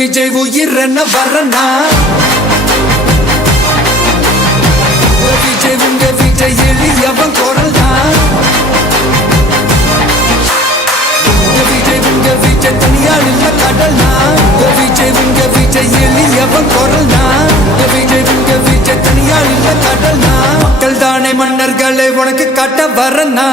விஜய் உயிர் என்ன வரனா விஜய் உங்க விஜய் எளியவன் குரல் தான் விஜய் உங்க விஜய் தனியால் இல்ல கடல் தான் விஜய் உங்க விஜய் எளியவன் குரல் தான் விஜய் உங்க விஜய் தனியால் இல்ல கடல் தான் மக்கள் தானே மன்னர்களை உனக்கு காட்ட வரனா